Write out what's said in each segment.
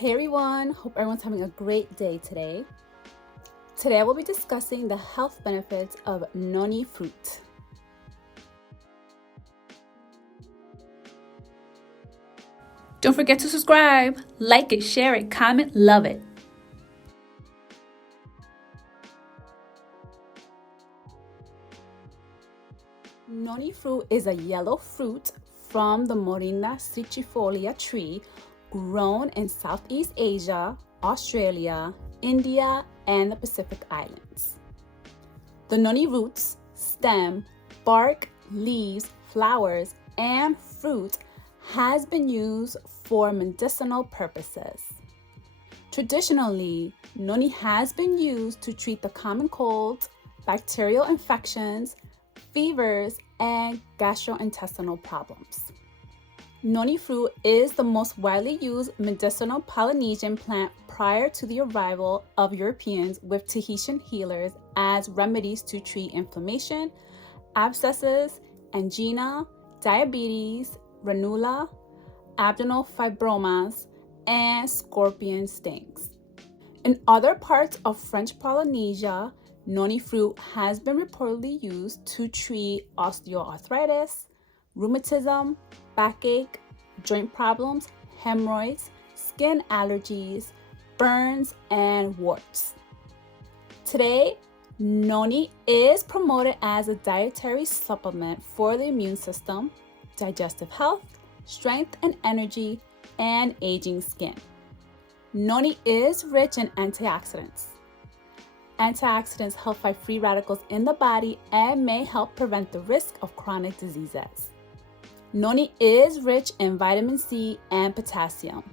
Hey everyone, hope everyone's having a great day today. Today I will be discussing the health benefits of noni fruit. Don't forget to subscribe, like it, share it, comment, love it. Noni fruit is a yellow fruit from the Moringa citrifolia tree grown in Southeast Asia, Australia, India, and the Pacific Islands. The noni roots, stem, bark, leaves, flowers, and fruit has been used for medicinal purposes. Traditionally, noni has been used to treat the common colds, bacterial infections, fevers, and gastrointestinal problems. Noni fruit is the most widely used medicinal Polynesian plant prior to the arrival of Europeans with Tahitian healers as remedies to treat inflammation, abscesses, angina, diabetes, ranula, abdominal fibromas, and scorpion stings. In other parts of French Polynesia, noni fruit has been reportedly used to treat osteoarthritis, rheumatism, backache, joint problems, hemorrhoids, skin allergies, burns, and warts. Today, noni is promoted as a dietary supplement for the immune system, digestive health, strength and energy, and aging skin. Noni is rich in antioxidants. Antioxidants help fight free radicals in the body and may help prevent the risk of chronic diseases. Noni is rich in vitamin C and potassium.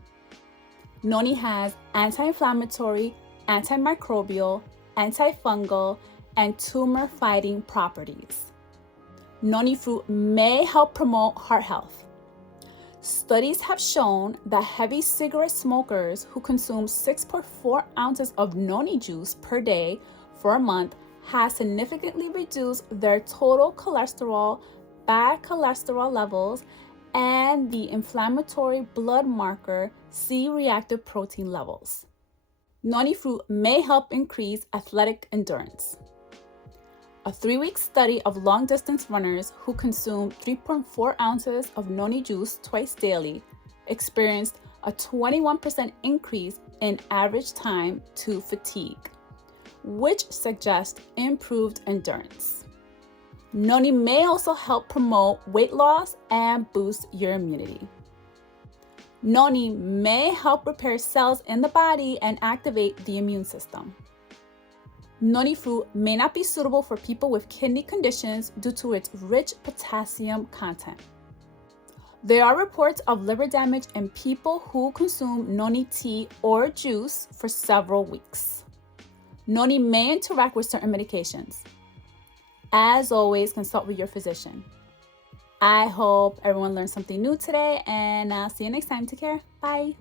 Noni has anti-inflammatory, antimicrobial, antifungal, and tumor-fighting properties. Noni fruit may help promote heart health. Studies have shown that heavy cigarette smokers who consume 6.4 ounces of noni juice per day for a month has significantly reduced their total cholesterol, bad cholesterol levels, and the inflammatory blood marker C-reactive protein levels. Noni fruit may help increase athletic endurance. A 3-week study of long-distance runners who consumed 3.4 ounces of noni juice twice daily experienced a 21% increase in average time to fatigue, which suggests improved endurance. Noni may also help promote weight loss and boost your immunity. Noni may help repair cells in the body and activate the immune system. Noni fruit may not be suitable for people with kidney conditions due to its rich potassium content. There are reports of liver damage in people who consume noni tea or juice for several weeks. Noni may interact with certain medications. As always, consult with your physician. I hope everyone learned something new today, and I'll see you next time. Take care. Bye.